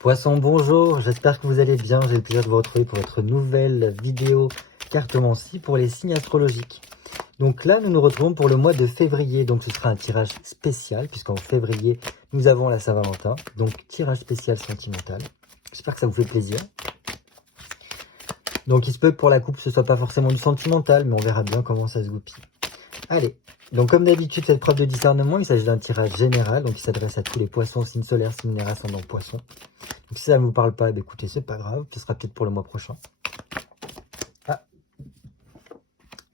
Poisson, bonjour, j'espère que vous allez bien. J'ai le plaisir de vous retrouver pour votre nouvelle vidéo cartomancie pour les signes astrologiques. Donc là, nous nous retrouvons pour le mois de février. Donc ce sera un tirage spécial, puisqu'en février, nous avons la Saint-Valentin. Donc tirage spécial sentimental. J'espère que ça vous fait plaisir. Donc il se peut que pour la coupe, ce soit pas forcément du sentimental, mais on verra bien comment ça se goupille. Allez, donc comme d'habitude, faites preuve de discernement. Il s'agit d'un tirage général, donc il s'adresse à tous les poissons, signes solaires, signes lunaires, ascendant poisson. Donc si ça ne vous parle pas, écoutez, c'est pas grave, ce sera peut-être pour le mois prochain. Ah,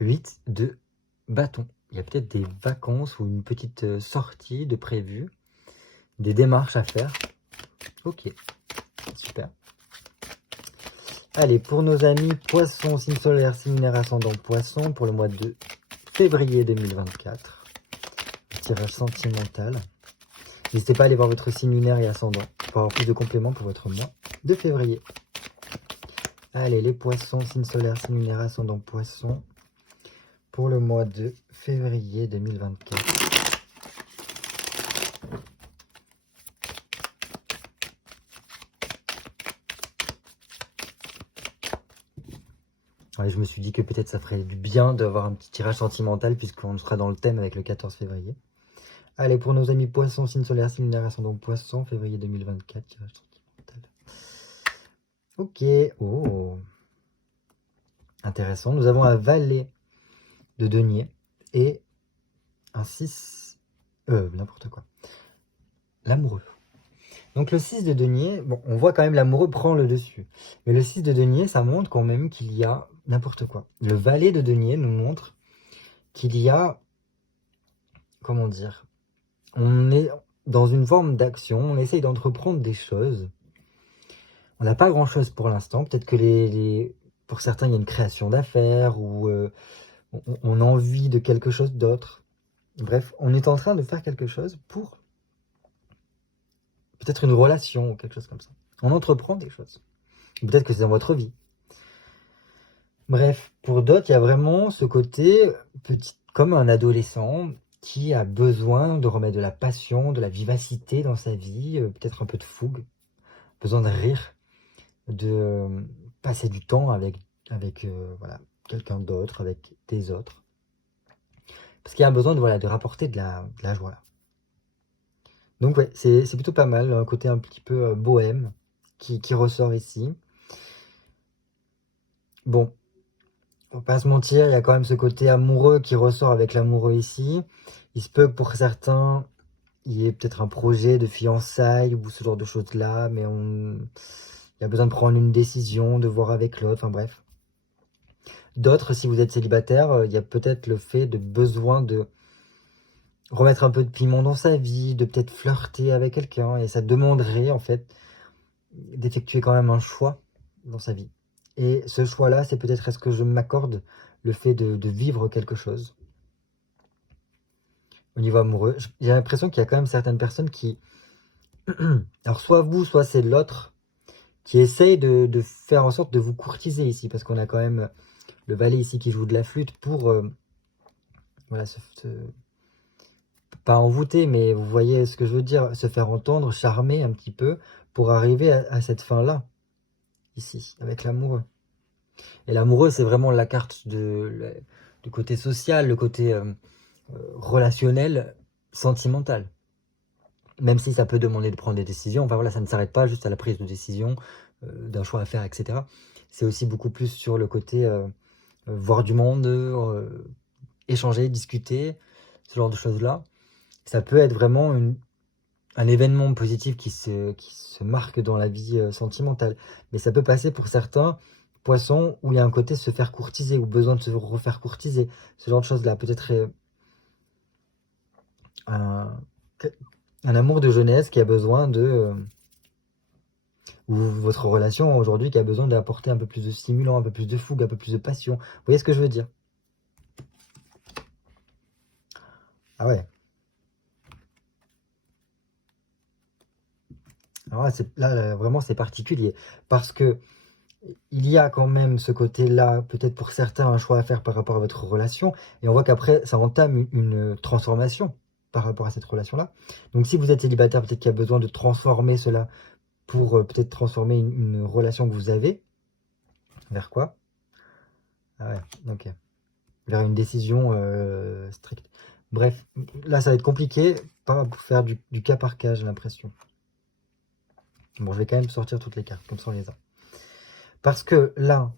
8 de bâton. Il y a peut-être des vacances ou une petite sortie de prévu, des démarches à faire. Ok, super. Allez, pour nos amis poissons, signe solaire, signe lunaire, ascendant poisson, pour le mois de février 2024. Tirage sentimental. N'hésitez pas à aller voir votre signe lunaire et ascendant pour avoir plus de compléments pour votre mois de février. Allez, les poissons, signe solaire, signe lunaire, ascendant poisson, pour le mois de février 2024. Ouais, je me suis dit que peut-être ça ferait du bien d'avoir un petit tirage sentimental puisqu'on sera dans le thème avec le 14 février. Allez, pour nos amis poissons, signe solaire, signe lunaire, ascendant poisson, février 2024, tirage sentimental. Ok, oh, intéressant. Nous avons un valet de denier et un 6, n'importe quoi, l'amoureux. Donc le 6 de denier, bon, on voit quand même l'amoureux prend le dessus. Mais le 6 de denier, ça montre quand même qu'il y a n'importe quoi. Le valet de denier nous montre qu'il y a, comment dire, on est dans une forme d'action, on essaye d'entreprendre des choses. On n'a pas grand-chose pour l'instant. Peut-être que pour certains, il y a une création d'affaires ou on a envie de quelque chose d'autre. Bref, on est en train de faire quelque chose pour peut-être une relation ou quelque chose comme ça. On entreprend des choses. Peut-être que c'est dans votre vie. Bref, pour d'autres, il y a vraiment ce côté petit, comme un adolescent qui a besoin de remettre de la passion, de la vivacité dans sa vie, peut-être un peu de fougue, besoin de rire, de passer du temps avec voilà, quelqu'un d'autre, avec des autres. Parce qu'il y a besoin de rapporter de la joie. Là. Donc ouais, c'est plutôt pas mal, un côté un petit peu bohème qui ressort ici. Bon, faut pas se mentir, il y a quand même ce côté amoureux qui ressort avec l'amoureux ici. Il se peut que pour certains, il y ait peut-être un projet de fiançailles ou ce genre de choses-là, mais il y a besoin de prendre une décision, de voir avec l'autre, enfin bref. D'autres, si vous êtes célibataire, il y a peut-être le fait de besoin de remettre un peu de piment dans sa vie, de peut-être flirter avec quelqu'un, et ça demanderait en fait d'effectuer quand même un choix dans sa vie. Et ce choix-là, c'est peut-être est-ce que je m'accorde le fait de vivre quelque chose au niveau amoureux. J'ai l'impression qu'il y a quand même certaines personnes qui, alors soit vous, soit c'est l'autre, qui essaye de faire en sorte de vous courtiser ici, parce qu'on a quand même le valet ici qui joue de la flûte pour, voilà, pas envoûter, mais vous voyez ce que je veux dire, se faire entendre, charmer un petit peu, pour arriver à cette fin-là, ici, avec l'amoureux. Et l'amoureux, c'est vraiment la carte du côté social, le côté relationnel, sentimental. Même si ça peut demander de prendre des décisions, enfin voilà, ça ne s'arrête pas juste à la prise de décision, d'un choix à faire, etc. C'est aussi beaucoup plus sur le côté voir du monde, échanger, discuter, ce genre de choses-là. Ça peut être vraiment un événement positif qui se marque dans la vie sentimentale. Mais ça peut passer pour certains poissons où il y a un côté se faire courtiser ou besoin de se refaire courtiser. Ce genre de choses-là. Peut-être un amour de jeunesse qui a besoin ou votre relation aujourd'hui qui a besoin d'apporter un peu plus de stimulant, un peu plus de fougue, un peu plus de passion. Vous voyez ce que je veux dire? Ah ouais. Alors là, vraiment, c'est particulier. Parce que il y a quand même ce côté-là, peut-être pour certains, un choix à faire par rapport à votre relation. Et on voit qu'après, ça entame une transformation par rapport à cette relation-là. Donc si vous êtes célibataire, peut-être qu'il y a besoin de transformer cela pour peut-être transformer une relation que vous avez. Vers quoi? Ah ouais, ok. Vers une décision stricte. Bref, là ça va être compliqué, pas pour faire du cas par cas, j'ai l'impression. Bon, je vais quand même sortir toutes les cartes, comme ça on les a. Parce que là,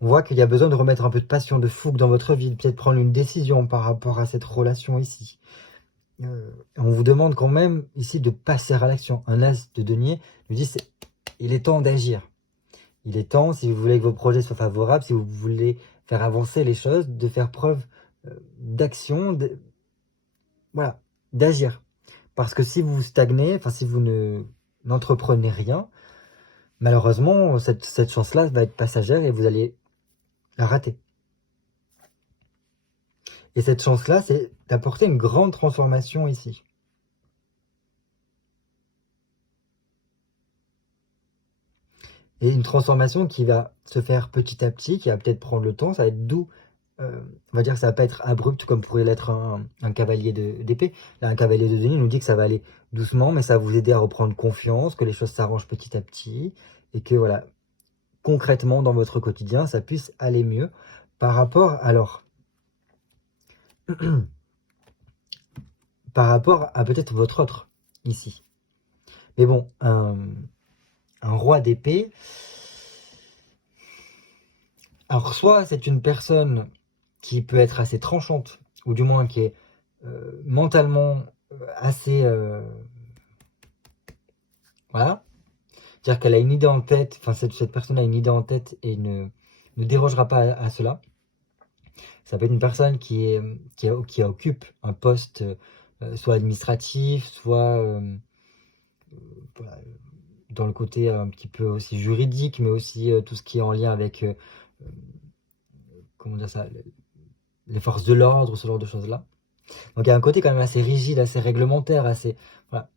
on voit qu'il y a besoin de remettre un peu de passion, de fougue dans votre vie, peut-être prendre une décision par rapport à cette relation ici. On vous demande quand même ici de passer à l'action. Un as de denier nous dit il est temps d'agir. Il est temps, si vous voulez que vos projets soient favorables, si vous voulez faire avancer les choses, de faire preuve d'action, voilà, d'agir. Parce que si vous stagnez, enfin si vous n'entreprenez rien, malheureusement, cette chance-là va être passagère et vous allez la rater. Et cette chance-là, c'est d'apporter une grande transformation ici. Et une transformation qui va se faire petit à petit, qui va peut-être prendre le temps, ça va être doux. On va dire que ça va pas être abrupt comme pourrait l'être un cavalier d'épée. Là, un cavalier de denier nous dit que ça va aller doucement, mais ça va vous aider à reprendre confiance, que les choses s'arrangent petit à petit, et que voilà, concrètement dans votre quotidien, ça puisse aller mieux par rapport par rapport à peut-être votre autre ici. Mais bon, un roi d'épée, alors soit c'est une personne qui peut être assez tranchante, ou du moins qui est mentalement assez... voilà. C'est-à-dire qu'elle a une idée en tête, enfin cette personne a une idée en tête et ne dérogera pas à cela. Ça peut être une personne qui occupe un poste soit administratif, soit voilà, dans le côté un petit peu aussi juridique, mais aussi tout ce qui est en lien avec comment dire ça, les forces de l'ordre, ce genre de choses-là. Donc il y a un côté quand même assez rigide, assez réglementaire, assez... Voilà.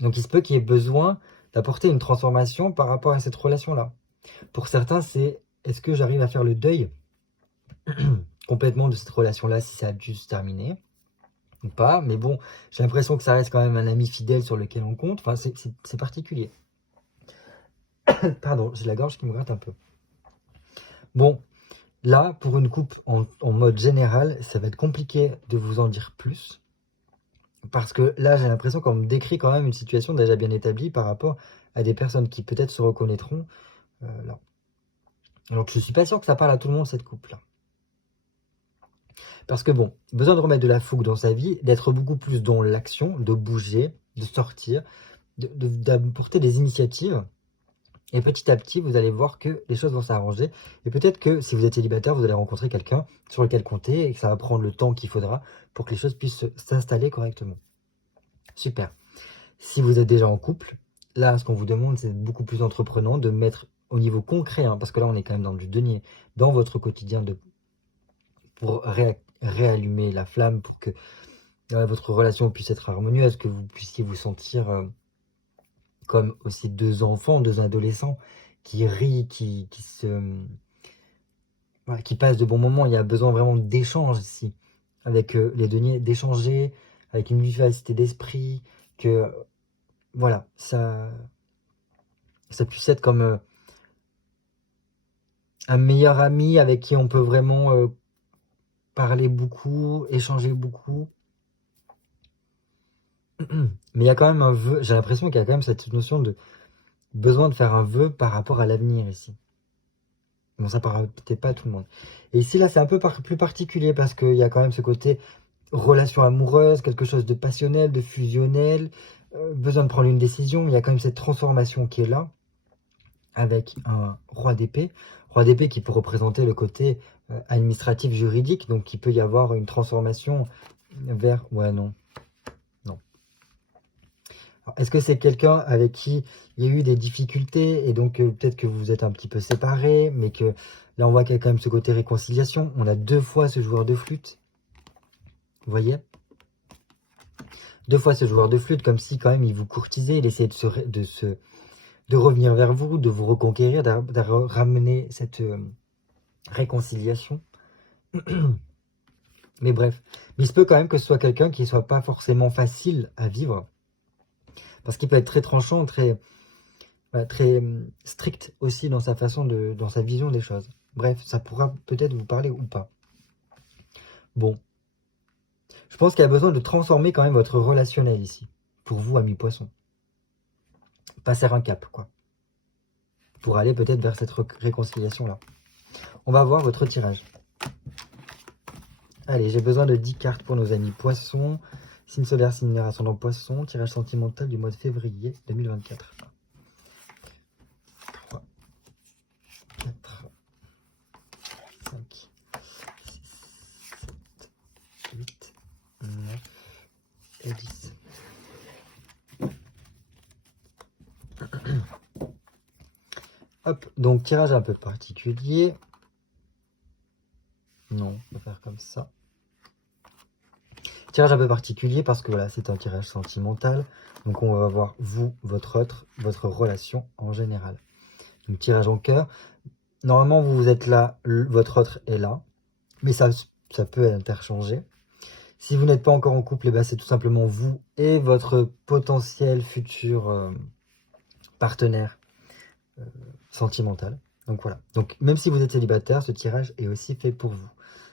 Donc il se peut qu'il y ait besoin d'apporter une transformation par rapport à cette relation-là. Pour certains, c'est est-ce que j'arrive à faire le deuil complètement de cette relation-là si ça a dû se terminer ou pas. Mais bon, j'ai l'impression que ça reste quand même un ami fidèle sur lequel on compte. Enfin, c'est particulier. Pardon, j'ai la gorge qui me gratte un peu. Bon, là, pour une coupe en mode général, ça va être compliqué de vous en dire plus. Parce que là, j'ai l'impression qu'on me décrit quand même une situation déjà bien établie par rapport à des personnes qui peut-être se reconnaîtront là. Donc je suis pas sûr que ça parle à tout le monde, cette coupe-là. Parce que bon, besoin de remettre de la fougue dans sa vie, d'être beaucoup plus dans l'action, de bouger, de sortir, d'apporter des initiatives. Et petit à petit, vous allez voir que les choses vont s'arranger. Et peut-être que si vous êtes célibataire, vous allez rencontrer quelqu'un sur lequel compter et que ça va prendre le temps qu'il faudra pour que les choses puissent s'installer correctement. Super. Si vous êtes déjà en couple, là, ce qu'on vous demande, c'est beaucoup plus entreprenant, de mettre au niveau concret, hein, parce que là, on est quand même dans du denier, dans votre quotidien, pour réallumer la flamme, pour que votre relation puisse être harmonieuse, que vous puissiez vous sentir comme aussi deux enfants, deux adolescents qui rient, qui passent de bons moments. Il y a besoin vraiment d'échanges ici, avec les deniers, d'échanger, avec une vivacité d'esprit, que voilà, ça puisse être comme un meilleur ami avec qui on peut vraiment parler beaucoup, échanger beaucoup. Mais il y a quand même un vœu, j'ai l'impression qu'il y a quand même cette notion de besoin de faire un vœu par rapport à l'avenir ici. Bon, ça parle peut-être pas à tout le monde. Et ici, là, c'est un peu plus particulier parce qu'il y a quand même ce côté relation amoureuse, quelque chose de passionnel, de fusionnel, besoin de prendre une décision. Il y a quand même cette transformation qui est là, avec un roi d'épée. Roi d'épée qui peut représenter le côté administratif, juridique, donc il peut y avoir une transformation vers... Ouais, non. Est-ce que c'est quelqu'un avec qui il y a eu des difficultés et donc peut-être que vous êtes un petit peu séparés, mais que là on voit qu'il y a quand même ce côté réconciliation. On a deux fois ce joueur de flûte. Vous voyez? Deux fois ce joueur de flûte, comme si quand même il vous courtisait, il essayait de revenir vers vous, de vous reconquérir, de ramener cette réconciliation. Mais bref, mais il se peut quand même que ce soit quelqu'un qui ne soit pas forcément facile à vivre. Parce qu'il peut être très tranchant, très, voilà, très strict aussi dans sa façon dans sa vision des choses. Bref, ça pourra peut-être vous parler ou pas. Bon. Je pense qu'il y a besoin de transformer quand même votre relationnel ici. Pour vous, amis poissons. Passer un cap, quoi. Pour aller peut-être vers cette réconciliation-là. On va voir votre tirage. Allez, j'ai besoin de 10 cartes pour nos amis poissons. Signe solaire, signe lunaire, ascendant poisson. Tirage sentimental du mois de février 2024. 3, 4, 5, 6, 7, 8, 9 et 10. Hop, donc tirage un peu particulier. Non, on va faire comme ça. Tirage un peu particulier parce que voilà, c'est un tirage sentimental. Donc on va voir vous, votre relation en général. Donc tirage en cœur. Normalement, vous êtes là, votre autre est là. Mais ça peut interchanger. Si vous n'êtes pas encore en couple, eh ben, c'est tout simplement vous et votre potentiel futur partenaire sentimental. Donc voilà. Donc même si vous êtes célibataire, ce tirage est aussi fait pour vous.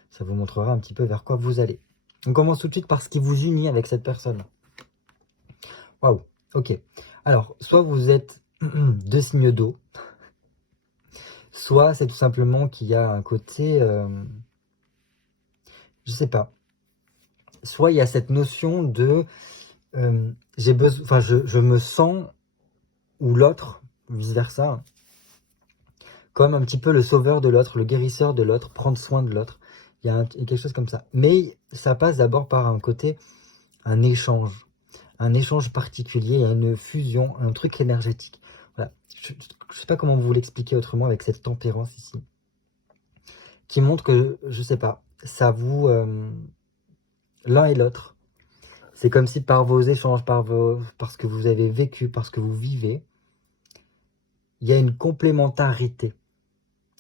Ça vous montrera un petit peu vers quoi vous allez. On commence tout de suite par ce qui vous unit avec cette personne. Waouh, ok. Alors, soit vous êtes deux signes d'eau, soit c'est tout simplement qu'il y a un côté, je sais pas. Soit il y a cette notion de, j'ai besoin, enfin, je me sens, ou l'autre, vice versa, comme un petit peu le sauveur de l'autre, le guérisseur de l'autre, prendre soin de l'autre. Il y a quelque chose comme ça. Mais ça passe d'abord par un côté, un échange particulier, il y a une fusion, un truc énergétique. Voilà. Je ne sais pas comment vous l'expliquer autrement avec cette tempérance ici, qui montre que, je sais pas, ça vous, l'un et l'autre, c'est comme si par vos échanges, par ce que vous avez vécu, par ce que vous vivez, il y a une complémentarité,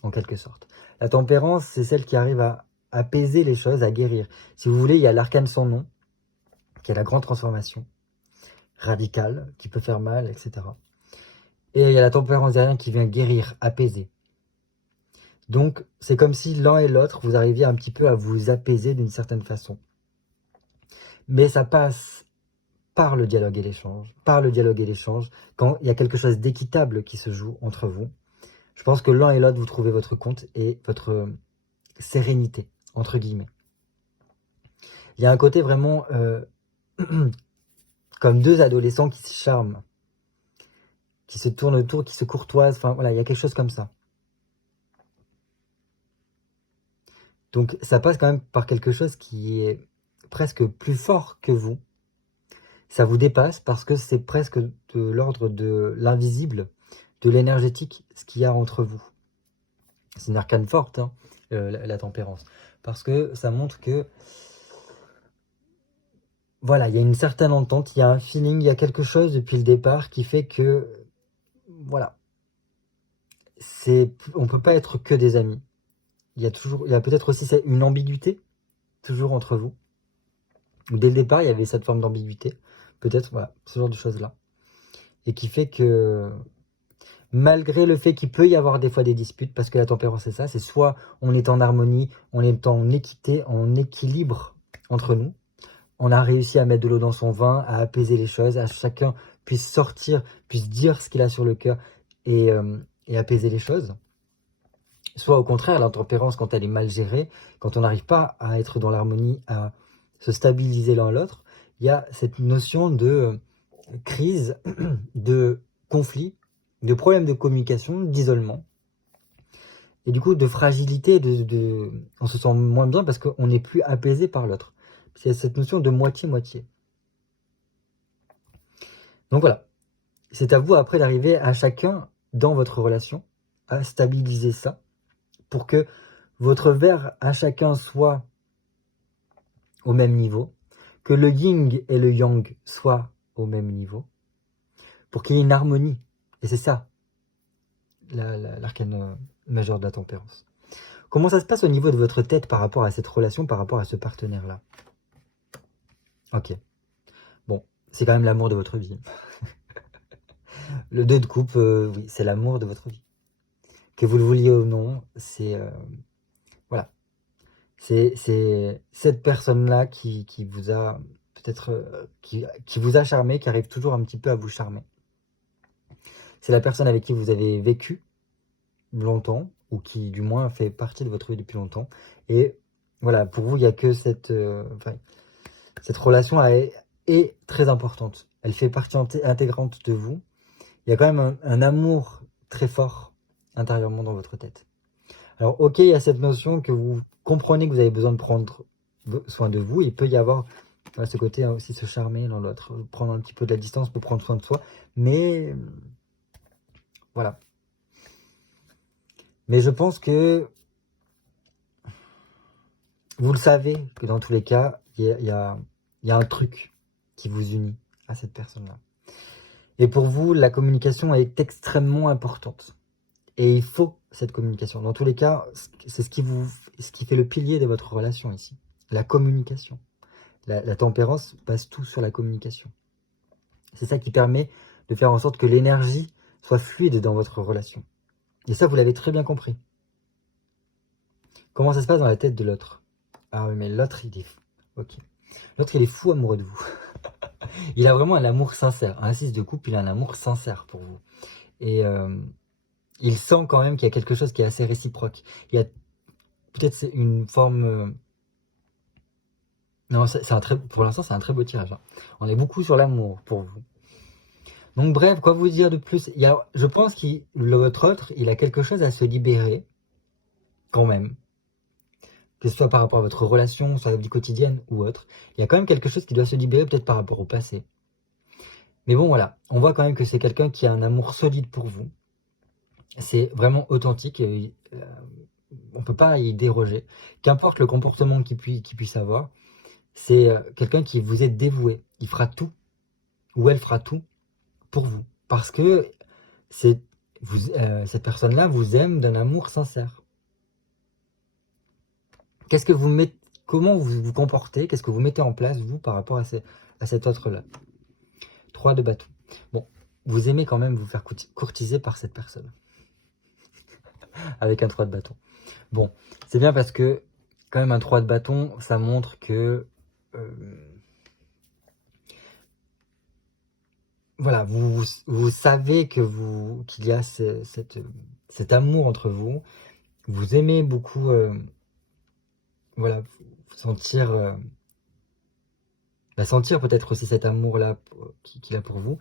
en quelque sorte. La tempérance, c'est celle qui arrive à apaiser les choses, à guérir. Si vous voulez, il y a l'arcane sans nom, qui est la grande transformation radicale, qui peut faire mal, etc. Et il y a la tempérance derrière qui vient guérir, apaiser. Donc, c'est comme si l'un et l'autre, vous arriviez un petit peu à vous apaiser d'une certaine façon. Mais ça passe par le dialogue et l'échange. Par le dialogue et l'échange, quand il y a quelque chose d'équitable qui se joue entre vous, je pense que l'un et l'autre, vous trouvez votre compte et votre sérénité, entre guillemets. Il y a un côté vraiment comme deux adolescents qui se charment, qui se tournent autour, qui se courtoisent. Enfin, voilà, il y a quelque chose comme ça. Donc, ça passe quand même par quelque chose qui est presque plus fort que vous. Ça vous dépasse parce que c'est presque de l'ordre de l'invisible, de l'énergétique, ce qu'il y a entre vous. C'est une arcane forte, hein, la tempérance. Parce que ça montre que, voilà, il y a une certaine entente, il y a un feeling, il y a quelque chose depuis le départ qui fait que, voilà, on ne peut pas être que des amis. Il y a peut-être aussi une ambiguïté, toujours entre vous. Dès le départ, il y avait cette forme d'ambiguïté. Peut-être, voilà, ce genre de choses-là. Et qui fait que, malgré le fait qu'il peut y avoir des fois des disputes, parce que la tempérance c'est ça, c'est soit on est en harmonie, on est en équité, en équilibre entre nous, on a réussi à mettre de l'eau dans son vin, à apaiser les choses, à chacun puisse sortir, puisse dire ce qu'il a sur le cœur et apaiser les choses. Soit au contraire, la tempérance, quand elle est mal gérée, quand on n'arrive pas à être dans l'harmonie, à se stabiliser l'un l'autre, il y a cette notion de crise, de conflit, de problèmes de communication, d'isolement, et du coup de fragilité, on se sent moins bien parce qu'on n'est plus apaisé par l'autre. C'est cette notion de moitié-moitié. Donc voilà, c'est à vous après d'arriver à chacun dans votre relation à stabiliser ça pour que votre verre à chacun soit au même niveau, que le yin et le yang soient au même niveau, pour qu'il y ait une harmonie. Et c'est ça, l'arcane majeur de la tempérance. Comment ça se passe au niveau de votre tête par rapport à cette relation, par rapport à ce partenaire-là? Ok. Bon, c'est quand même l'amour de votre vie. Le 2 de coupe, oui, c'est l'amour de votre vie. Que vous le vouliez ou non, c'est voilà. C'est cette personne-là qui vous a peut-être qui vous a charmé, qui arrive toujours un petit peu à vous charmer. C'est la personne avec qui vous avez vécu longtemps, ou qui du moins fait partie de votre vie depuis longtemps. Et voilà, pour vous, il n'y a que cette relation est très importante. Elle fait partie intégrante de vous. Il y a quand même un amour très fort intérieurement dans votre tête. Alors ok, il y a cette notion que vous comprenez que vous avez besoin de prendre soin de vous. Il peut y avoir ce côté aussi se charmer l'un l'autre, prendre un petit peu de la distance pour prendre soin de soi. Mais voilà. Mais je pense que vous le savez que dans tous les cas, il y a un truc qui vous unit à cette personne-là. Et pour vous, la communication est extrêmement importante. Et il faut cette communication. Dans tous les cas, c'est ce qui fait le pilier de votre relation ici. La communication. La tempérance base tout sur la communication. C'est ça qui permet de faire en sorte que l'énergie soit fluide dans votre relation. Et ça, vous l'avez très bien compris. Comment ça se passe dans la tête de l'autre? Ah oui, mais l'autre, il est fou. Ok. L'autre, il est fou amoureux de vous. Il a vraiment un amour sincère. Un 6 de coupe, il a un amour sincère pour vous. Et il sent quand même qu'il y a quelque chose qui est assez réciproque. Il y a peut-être une forme... Non, pour l'instant, c'est un très beau tirage. Hein. On est beaucoup sur l'amour pour vous. Donc bref, quoi vous dire de plus? Je pense que votre autre, il a quelque chose à se libérer, quand même. Que ce soit par rapport à votre relation, soit à la vie quotidienne ou autre. Il y a quand même quelque chose qui doit se libérer, peut-être par rapport au passé. Mais bon, voilà. On voit quand même que c'est quelqu'un qui a un amour solide pour vous. C'est vraiment authentique. On ne peut pas y déroger. Qu'importe le comportement qu'il puisse avoir, c'est quelqu'un qui vous est dévoué. Il fera tout, ou elle fera tout, pour vous. Parce que cette personne-là vous aime d'un amour sincère. Comment vous vous comportez? Qu'est-ce que vous mettez en place, vous, par rapport à cet autre-là? 3 de bâton. Bon, vous aimez quand même vous faire courtiser par cette personne. Avec un 3 de bâton. Bon, c'est bien parce que, quand même, un 3 de bâton, ça montre que... voilà, vous savez qu'il y a cet amour entre vous. Vous aimez beaucoup... voilà, sentir peut-être aussi cet amour-là qu'il a pour vous.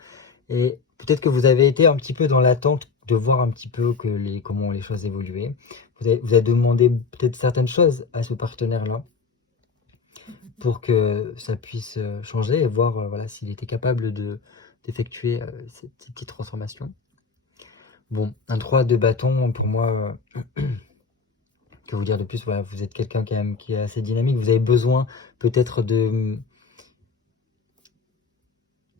Et peut-être que vous avez été un petit peu dans l'attente de voir un petit peu comment les choses évoluaient. Vous avez demandé peut-être certaines choses à ce partenaire-là pour que ça puisse changer et voir voilà, s'il était capable d'effectuer ces petites transformations. Bon, un 3 de bâton, pour moi, que vous dire de plus, voilà, vous êtes quelqu'un quand même qui est assez dynamique. Vous avez besoin peut-être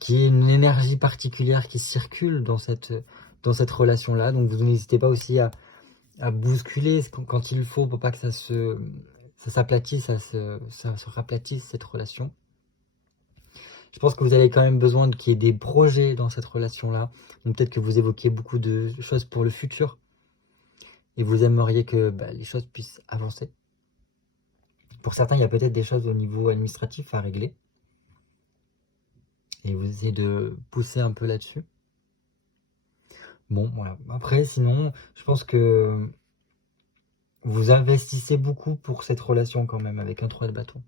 qu'il y ait une énergie particulière qui circule dans cette relation-là. Donc vous n'hésitez pas aussi à bousculer quand il faut pour pas que ça s'aplatisse, ça se raplatisse cette relation. Je pense que vous avez quand même besoin qu'il y ait des projets dans cette relation-là. Donc peut-être que vous évoquez beaucoup de choses pour le futur. Et vous aimeriez que les choses puissent avancer. Pour certains, il y a peut-être des choses au niveau administratif à régler. Et vous essayez de pousser un peu là-dessus. Bon, voilà. Après, sinon, je pense que vous investissez beaucoup pour cette relation quand même, avec un 3 de bâton.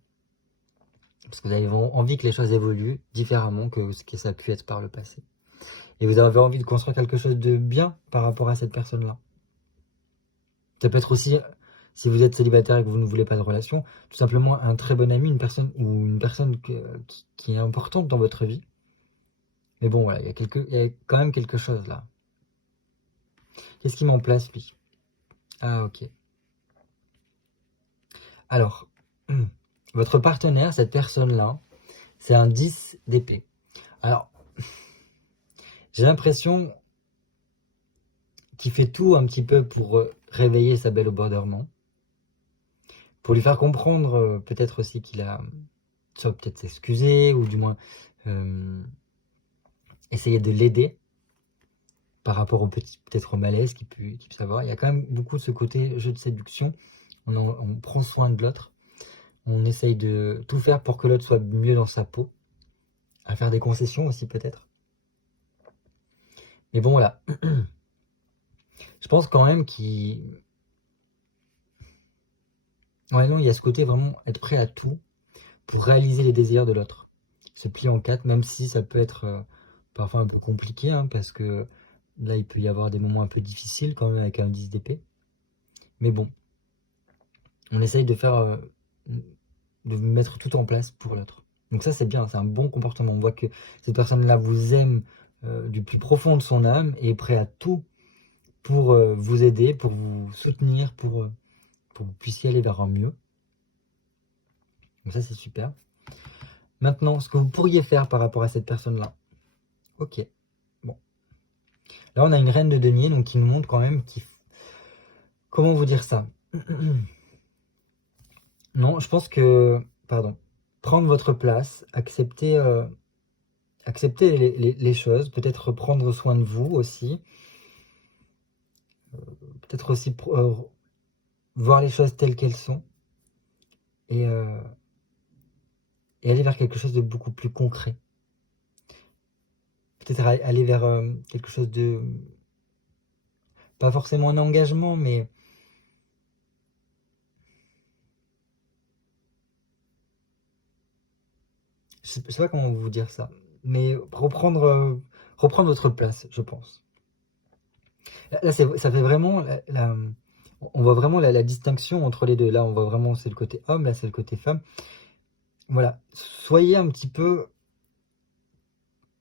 Parce que vous avez envie que les choses évoluent différemment que ce que ça a pu être par le passé. Et vous avez envie de construire quelque chose de bien par rapport à cette personne-là. Ça peut être aussi, si vous êtes célibataire et que vous ne voulez pas de relation, tout simplement un très bon ami, une personne qui est importante dans votre vie. Mais bon, voilà, il y a quand même quelque chose là. Qu'est-ce qui met en place, lui? Ah, ok. Alors, votre partenaire, cette personne-là, c'est un 10 d'épée. Alors, j'ai l'impression qu'il fait tout un petit peu pour réveiller sa belle au bord dormant. Pour lui faire comprendre peut-être aussi qu'il a... soit peut-être s'excuser, ou du moins essayer de l'aider. par rapport au petit, peut-être au malaise qu'il peut avoir. Il y a quand même beaucoup de ce côté jeu de séduction. On prend soin de l'autre. On essaye de tout faire pour que l'autre soit mieux dans sa peau. À faire des concessions aussi peut-être. Mais bon voilà. Je pense quand même qu'il... Ouais non, il y a ce côté vraiment être prêt à tout pour réaliser les désirs de l'autre. Se plier en quatre, même si ça peut être parfois un peu compliqué, hein, parce que là il peut y avoir des moments un peu difficiles quand même avec un 10 d'épée. Mais bon, on essaye de faire... de mettre tout en place pour l'autre. Donc ça c'est bien, c'est un bon comportement. On voit que cette personne-là vous aime du plus profond de son âme et est prêt à tout pour vous aider, pour vous soutenir, pour que vous puissiez aller vers un mieux. Donc ça c'est super. Maintenant, ce que vous pourriez faire par rapport à cette personne-là. Ok, bon. Là on a une reine de denier, donc qui nous montre quand même comment vous dire ça. Non, je pense que... Pardon. Prendre votre place, accepter les choses, peut-être prendre soin de vous aussi, peut-être aussi voir les choses telles qu'elles sont, et aller vers quelque chose de beaucoup plus concret. Peut-être aller vers quelque chose de... Pas forcément un engagement, mais... Je sais pas comment vous dire ça, mais reprendre votre place, je pense. Là, ça fait vraiment... on voit vraiment la distinction entre les deux. Là, on voit vraiment, c'est le côté homme, là, c'est le côté femme. Voilà, soyez un petit peu...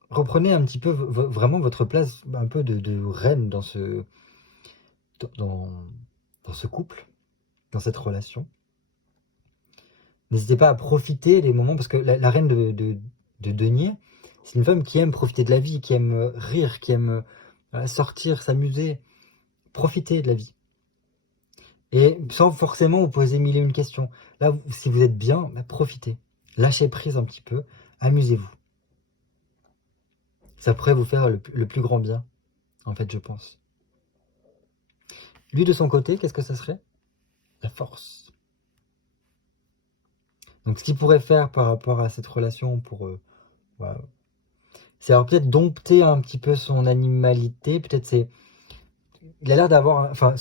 Reprenez un petit peu vraiment votre place, un peu de reine dans ce couple, dans cette relation. N'hésitez pas à profiter des moments, parce que la reine de denier, c'est une femme qui aime profiter de la vie, qui aime rire, qui aime sortir, s'amuser, profiter de la vie. Et sans forcément vous poser mille et une questions. Là, si vous êtes bien, profitez. Lâchez prise un petit peu, amusez-vous. Ça pourrait vous faire le plus grand bien, en fait, je pense. Lui, de son côté, qu'est-ce que ça serait? La force. Donc, ce qu'il pourrait faire par rapport à cette relation pour... voilà, c'est alors peut-être dompter un petit peu son animalité. Peut-être c'est... Il a l'air d'avoir... Enfin,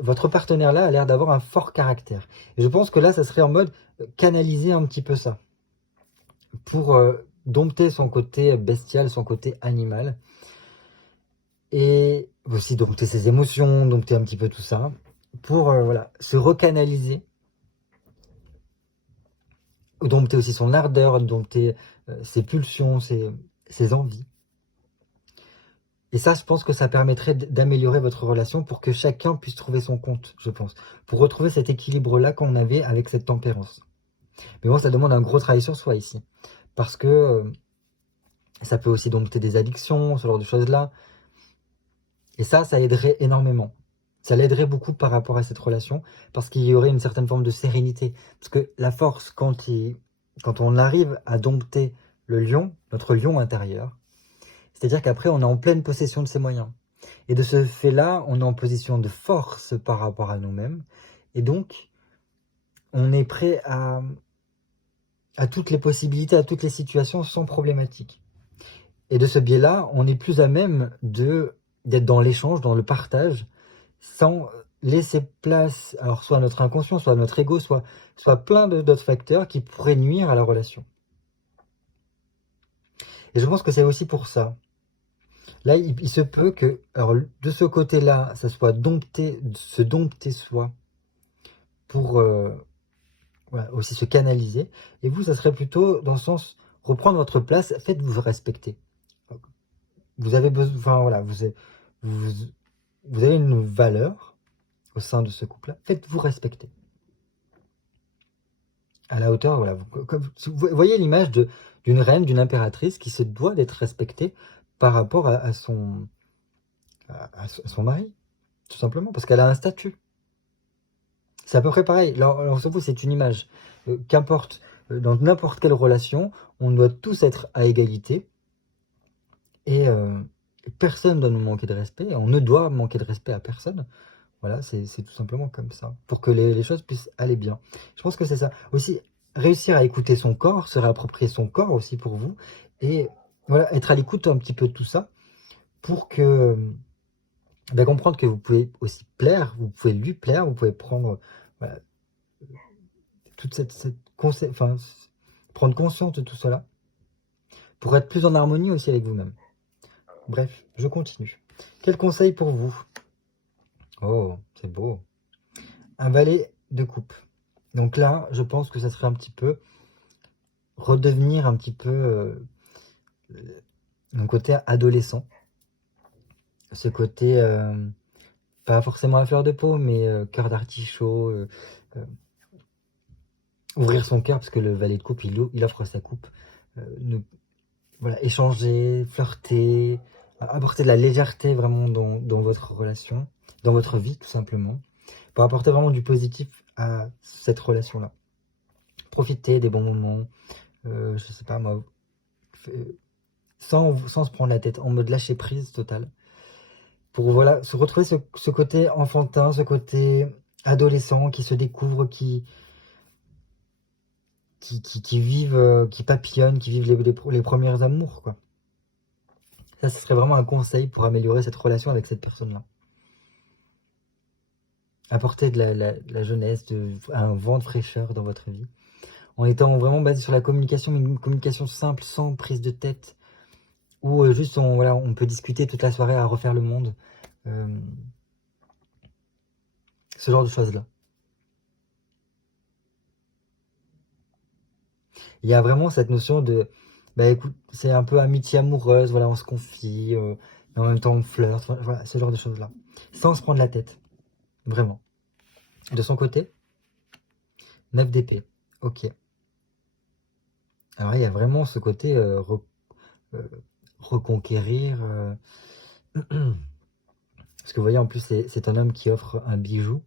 votre partenaire-là a l'air d'avoir un fort caractère. Et je pense que là, ça serait en mode canaliser un petit peu ça. Pour dompter son côté bestial, son côté animal. Et aussi dompter ses émotions, dompter un petit peu tout ça. Pour voilà, se recanaliser. Dompter aussi son ardeur, dompter ses pulsions, ses envies. Et ça, je pense que ça permettrait d'améliorer votre relation pour que chacun puisse trouver son compte, je pense. Pour retrouver cet équilibre-là qu'on avait avec cette tempérance. Mais bon, ça demande un gros travail sur soi ici. Parce que ça peut aussi dompter des addictions, ce genre de choses-là. Et ça aiderait énormément. Ça l'aiderait beaucoup par rapport à cette relation, parce qu'il y aurait une certaine forme de sérénité. Parce que la force, quand on arrive à dompter le lion, notre lion intérieur, c'est-à-dire qu'après, on est en pleine possession de ses moyens. Et de ce fait-là, on est en position de force par rapport à nous-mêmes. Et donc, on est prêt à toutes les possibilités, à toutes les situations sans problématique. Et de ce biais-là, on est plus à même d'être dans l'échange, dans le partage, sans laisser place, alors soit à notre inconscient, soit à notre ego, soit plein d'autres facteurs qui pourraient nuire à la relation. Et je pense que c'est aussi pour ça. Là, il se peut que, alors de ce côté-là, ça soit se dompter soi pour voilà, aussi se canaliser. Et vous, ça serait plutôt dans le sens reprendre votre place, faites-vous respecter. Vous avez besoin, enfin voilà, vous avez une valeur au sein de ce couple-là, faites-vous respecter. À la hauteur, voilà, vous voyez l'image d'une reine, d'une impératrice qui se doit d'être respectée par rapport à son mari, tout simplement, parce qu'elle a un statut. C'est à peu près pareil. Alors sur vous, c'est une image. Qu'importe, dans n'importe quelle relation, on doit tous être à égalité. Et Personne ne doit nous manquer de respect, on ne doit manquer de respect à personne. Voilà, c'est tout simplement comme ça, pour que les choses puissent aller bien. Je pense que c'est ça. Aussi, réussir à écouter son corps, se réapproprier son corps aussi pour vous, et voilà, être à l'écoute un petit peu de tout ça, pour que comprendre que vous pouvez aussi plaire, vous pouvez lui plaire, vous pouvez prendre voilà, toute enfin, prendre conscience de tout cela, pour être plus en harmonie aussi avec vous-même. Bref, je continue. Quel conseil pour vous? Oh, c'est beau. Un valet de coupe. Donc là, je pense que ça serait un petit peu redevenir un petit peu mon côté adolescent. Ce côté, pas forcément à fleur de peau, mais cœur d'artichaut. Ouvrir son cœur, parce que le valet de coupe, il offre sa coupe. Voilà, échanger, flirter, apporter de la légèreté vraiment dans votre relation, dans votre vie tout simplement, pour apporter vraiment du positif à cette relation-là. Profiter des bons moments, je sais pas moi, sans se prendre la tête, en mode lâcher prise total, pour voilà, se retrouver ce côté enfantin, ce côté adolescent qui se découvre, qui vivent, qui papillonnent, qui vivent les premiers amours, quoi. Ça, ce serait vraiment un conseil pour améliorer cette relation avec cette personne-là. Apporter de la jeunesse, un vent de fraîcheur dans votre vie, en étant vraiment basé sur la communication, mais une communication simple, sans prise de tête, où juste voilà, on peut discuter toute la soirée à refaire le monde. Ce genre de choses-là. Il y a vraiment cette notion de, écoute, c'est un peu amitié amoureuse, voilà, on se confie, mais en même temps on flirte, voilà, ce genre de choses-là. Sans se prendre la tête, vraiment. De son côté, 9 d'épée, ok. Alors il y a vraiment ce côté reconquérir, parce que vous voyez, en plus, c'est un homme qui offre un bijou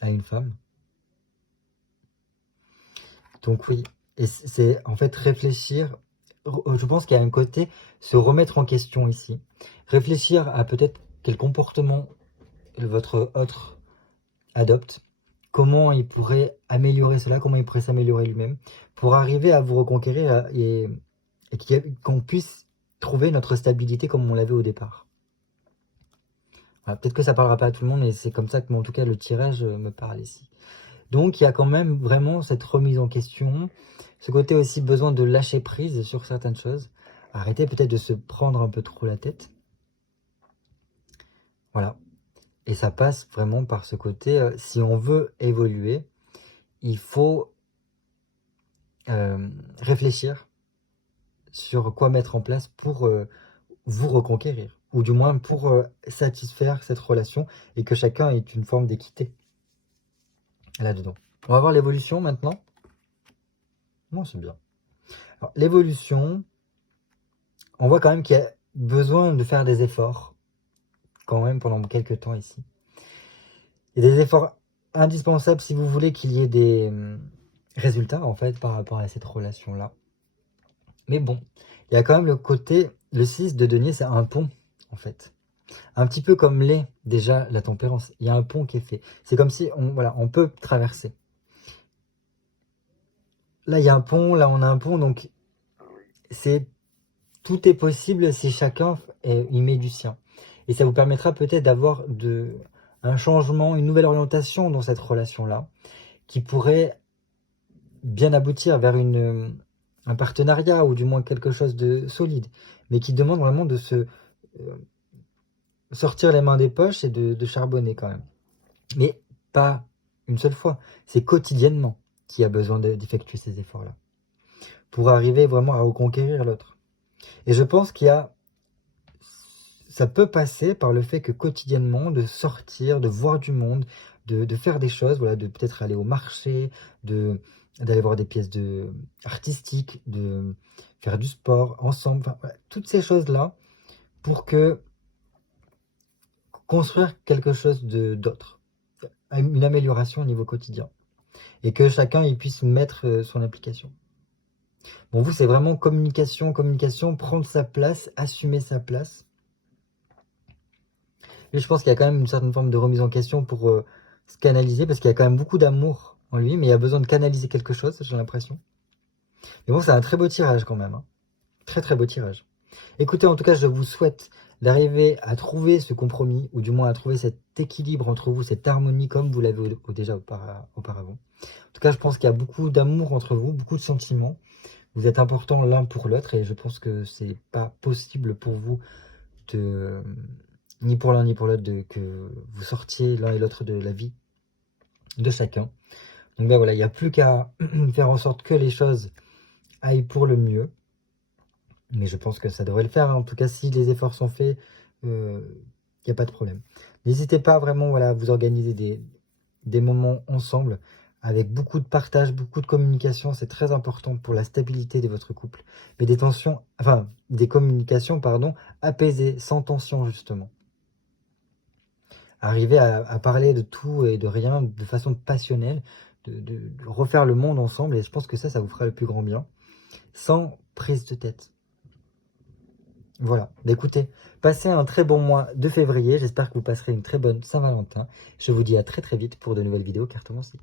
à une femme. Donc oui, et c'est en fait réfléchir, je pense qu'il y a un côté se remettre en question ici. Réfléchir à peut-être quel comportement votre autre adopte, comment il pourrait améliorer cela, comment il pourrait s'améliorer lui-même, pour arriver à vous reconquérir et qu'on puisse trouver notre stabilité comme on l'avait au départ. Voilà, peut-être que ça parlera pas à tout le monde, mais c'est comme ça que, en tout cas, le tirage me parle ici. Donc, il y a quand même vraiment cette remise en question, ce côté aussi besoin de lâcher prise sur certaines choses, arrêter peut-être de se prendre un peu trop la tête. Voilà. Et ça passe vraiment par ce côté, si on veut évoluer, il faut réfléchir sur quoi mettre en place pour vous reconquérir, ou du moins pour satisfaire cette relation et que chacun ait une forme d'équité là-dedans. On va voir l'évolution maintenant. Non, c'est bien. L'évolution, on voit quand même qu'il y a besoin de faire des efforts, quand même pendant quelques temps ici. Il y a des efforts indispensables si vous voulez qu'il y ait des résultats en fait par rapport à cette relation-là. Mais bon, il y a quand même le côté, le 6 de denier, c'est un pont en fait. Un petit peu comme l'est déjà la tempérance, il y a un pont qui est fait. C'est comme si on peut traverser. Là, il y a un pont, là, on a un pont, donc tout est possible si chacun y met du sien. Et ça vous permettra peut-être d'avoir un changement, une nouvelle orientation dans cette relation-là, qui pourrait bien aboutir vers un partenariat, ou du moins quelque chose de solide, mais qui demande vraiment de se sortir les mains des poches et de charbonner quand même. Mais pas une seule fois, c'est quotidiennement qu'il y a besoin d'effectuer ces efforts-là, pour arriver vraiment à reconquérir l'autre. Et je pense ça peut passer par le fait que quotidiennement, de sortir, de voir du monde, de faire des choses, voilà, de peut-être aller au marché, d'aller voir des pièces artistiques, de faire du sport ensemble, enfin, voilà, toutes ces choses-là, pour construire quelque chose d'autre, une amélioration au niveau quotidien, et que chacun y puisse mettre son application. Bon, vous, c'est vraiment communication, prendre sa place, assumer sa place, Lui, je pense qu'il y a quand même une certaine forme de remise en question pour se canaliser, parce qu'il y a quand même beaucoup d'amour en lui, mais il y a besoin de canaliser quelque chose, j'ai l'impression. Mais bon, c'est un très beau tirage quand même. Hein. Très très beau tirage. Écoutez, en tout cas, je vous souhaite d'arriver à trouver ce compromis, ou du moins à trouver cet équilibre entre vous, cette harmonie comme vous l'avez déjà auparavant. En tout cas, je pense qu'il y a beaucoup d'amour entre vous, beaucoup de sentiments. Vous êtes importants l'un pour l'autre, et je pense que c'est pas possible pour vous de, ni pour l'un ni pour l'autre, que vous sortiez l'un et l'autre de la vie de chacun. Donc ben voilà, il n'y a plus qu'à faire en sorte que les choses aillent pour le mieux. Mais je pense que ça devrait le faire. Hein. En tout cas, si les efforts sont faits, il n'y a pas de problème. N'hésitez pas vraiment voilà, à vous organiser des moments ensemble avec beaucoup de partage, beaucoup de communication. C'est très important pour la stabilité de votre couple. Mais des tensions, enfin, des communications, pardon, apaisées, sans tension, justement. Arriver à parler de tout et de rien de façon passionnelle, de refaire le monde ensemble. Et je pense que ça vous fera le plus grand bien. Sans prise de tête. Voilà, écoutez, passez un très bon mois de février, j'espère que vous passerez une très bonne Saint-Valentin. Je vous dis à très très vite pour de nouvelles vidéos cartomanciées.